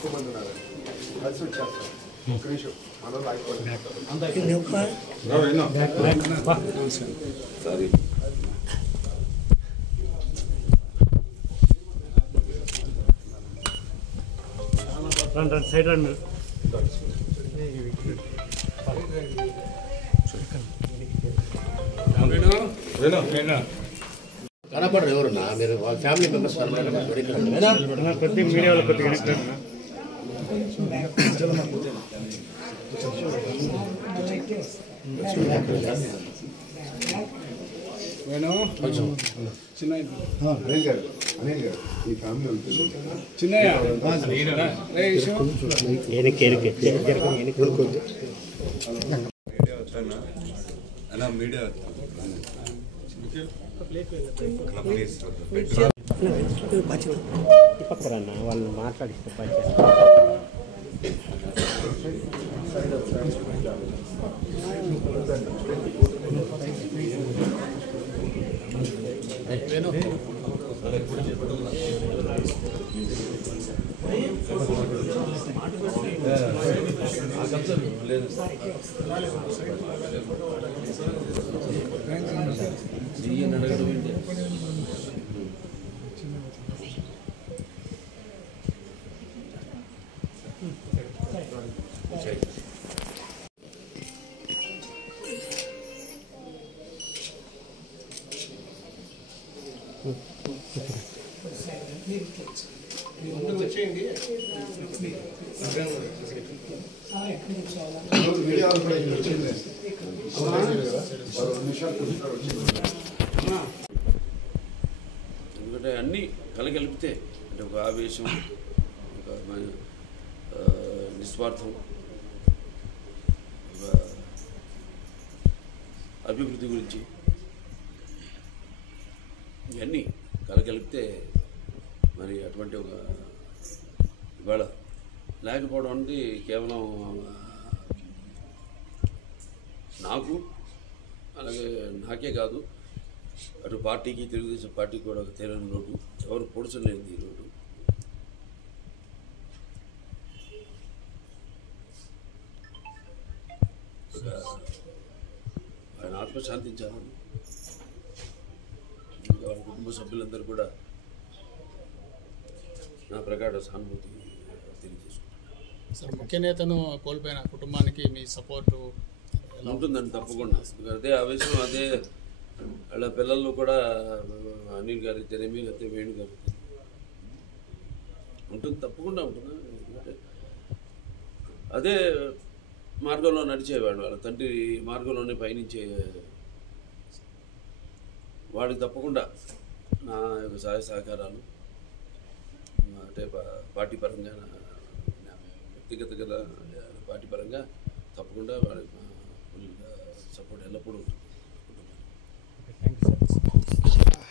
ఎక్కువ మంది ఉన్నారు కలిసి వచ్చేస్తాం ఒక నిమిషం మనం ఆగిపోవాలి సైడ్ రండి కనపడరు ఎవరున్నా మీరు వాళ్ళ ఫ్యామిలీ మెంబర్స్ కొద్ది మీడియా వాళ్ళు కొద్దిగా కనెక్ట్ అనిల్ గారు ఈ ఫ్యామిలీ ఉంటుంది మీడియా పక్కరన్నా వాళ్ళు మాట్లాడిస్తే ఎందుకంటే అన్నీ కలగలిపితే అంటే ఒక ఆవేశం ఒక నిస్వార్థం ఒక అభివృద్ధి గురించి ఇవన్నీ కలగలిపితే మరి అటువంటి ఒక ఇవాళ లేకపోవడం అంటే కేవలం నాకు అలాగే నాకే కాదు అటు పార్టీకి తెలుగుదేశం పార్టీకి కూడా ఒక తేలిన లోటు ఎవరు పొడుచలేనిది ఈ లోటు ఆయన ఆత్మ శాంతించాలని వాళ్ళ కుటుంబ సభ్యులందరూ కూడా నా ప్రకారం సానుభూతి తెలియజేసుకుంటున్నాను. సార్ ముఖ్య నేతను కోల్పోయిన కుటుంబానికి మీ సపోర్టు ఉంటుందండి తప్పకుండా. అదే ఆవేశం అదే వాళ్ళ పిల్లలు కూడా అనిల్ గారి తెరేమి లేకపోతే వేణు గారి ఉంటుంది, తప్పకుండా ఉంటుంది. ఎందుకంటే అదే మార్గంలో నడిచేవాడు, వాళ్ళ తండ్రి మార్గంలోనే పయనించే వాడికి తప్పకుండా నా యొక్క సహాయ సహకారాలు అంటే పార్టీ పరంగా వ్యక్తిగత పార్టీ పరంగా తప్పకుండా వాడి సపోర్ట్ ఎల్లప్పుడూ ఉంటుంది.